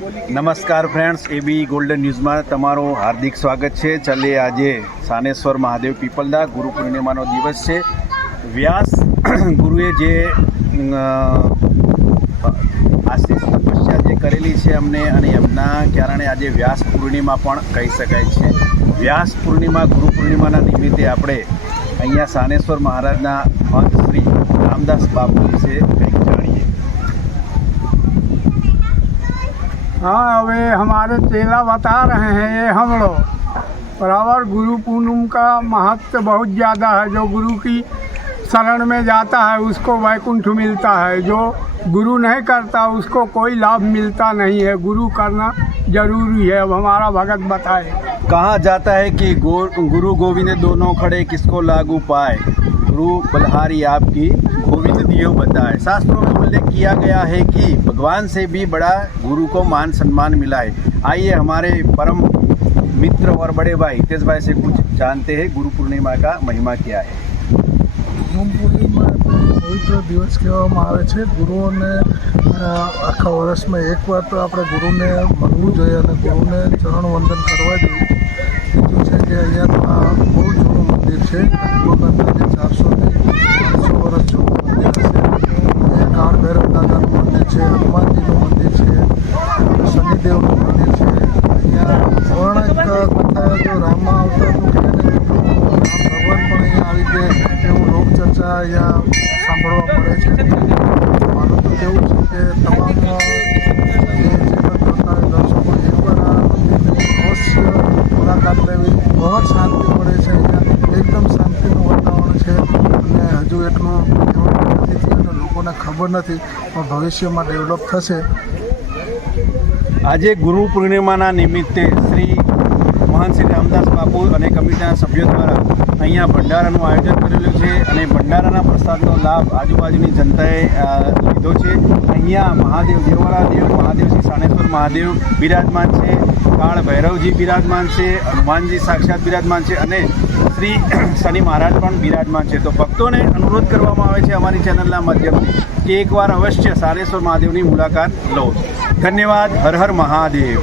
નમસ્કાર ફ્રેન્ડ્સ, એબી ગોલ્ડન ન્યૂઝમાં તમારું હાર્દિક સ્વાગત છે. ચાલે આજે સાનેશ્વર મહાદેવ પીપલદા ગુરુ પૂર્ણિમાનો દિવસ છે. વ્યાસ ગુરુએ જે આશીષ તપસ્યા જે કરેલી છે અમને, અને એમના કારણે આજે વ્યાસ પૂર્ણિમા પણ કહી શકાય છે. વ્યાસ પૂર્ણિમા ગુરુ પૂર્ણિમાના નિમિત્તે આપણે અહીંયા સાનેશ્વર મહારાજના ભક્ત શ્રી રામદાસ બાપુ વિશે કંઈક જાણીએ. हाँ, अभी हमारे चेला बता रहे हैं ये हम लोग बराबर। गुरु पूर्णिमा का महत्व बहुत ज़्यादा है। जो गुरु की शरण में जाता है उसको वैकुंठ मिलता है। जो गुरु नहीं करता उसको कोई लाभ मिलता नहीं है। गुरु करना जरूरी है। अब हमारा भगत बताए। कहा जाता है कि गुरु गोविंद दोनों खड़े, किसको लागू पाए। गुरु बलहारी आपकी गोविंद दियो बताए। शास्त्रों में उल्लेख किया गया है कि भगवान से भी बड़ा गुरु को मान सम्मान मिला है। आइए हमारे परम मित्र और बड़े भाई हितेश भाई से कुछ जानते हैं गुरु पूर्णिमा का महिमा क्या है. ગુરુ પૂર્ણિમા પવિત્ર દિવસ કહેવામાં આવે છે. ગુરુઓને આખા વર્ષમાં એકવાર તો આપણે ગુરુને મળવું જોઈએ અને ગુરુને ચરણ વંદન કરવા જોઈએ. બીજું છે કે અહીંયા બહુ જૂનું મંદિર છે. લગભગ અંદાજે 400 વર્ષ જૂનું મંદિર છે. અહીંયા કાળ ભૈરવ દાદાનું મંદિર છે, હનુમાનજીનું મંદિર છે, શનિદેવનું મંદિર છે. અહીંયા પૌરાણિક કથા જો રામા અવતારનું કહે ને રામ ભગવાન પણ અહીંયા આવી ગયા એવું લોકચર્ચા અહીંયા સાંભળવા મળે છે. મારું તો કેવું છે કે તમામ જે ચેનલ જોતા હોય દર્શકો એકવાર આ મંદિરની અવશ્ય મુલાકાત લેવી. બહુ જ શાંતિ મળે છે. અહીંયા એકદમ શાંતિનું વાતાવરણ છે અને હજુ એટલું ડેવલપ નથી થયું અને લોકોને ખબર નથી, પણ ભવિષ્યમાં ડેવલપ થશે. આજે ગુરુ પૂર્ણિમાના નિમિત્તે શ્રી મહાન શ્રી રામદાસ બાપુ અને કમિટીના સભ્યો દ્વારા અહીંયા ભંડારાનું આયોજન કરેલું છે અને ભંડારાના પ્રસાદનો લાભ આજુબાજુની જનતાએ લીધો છે. અહીંયા મહાદેવ દેવવાળા દેવ મહાદેવ શ્રી સાનેશ્વર મહાદેવ બિરાજમાન છે, કાળ ભૈરવજી બિરાજમાન છે, હનુમાનજી સાક્ષાત બિરાજમાન છે અને શ્રી શનિ મહારાજ પણ બિરાજમાન છે. તો ભક્તોને અનુરોધ કરવામાં આવે છે અમારી ચેનલના માધ્યમથી કે એકવાર અવશ્ય સાનેશ્વર મહાદેવની મુલાકાત લો. ધન્યવાદ. હર હર મહાદેવ.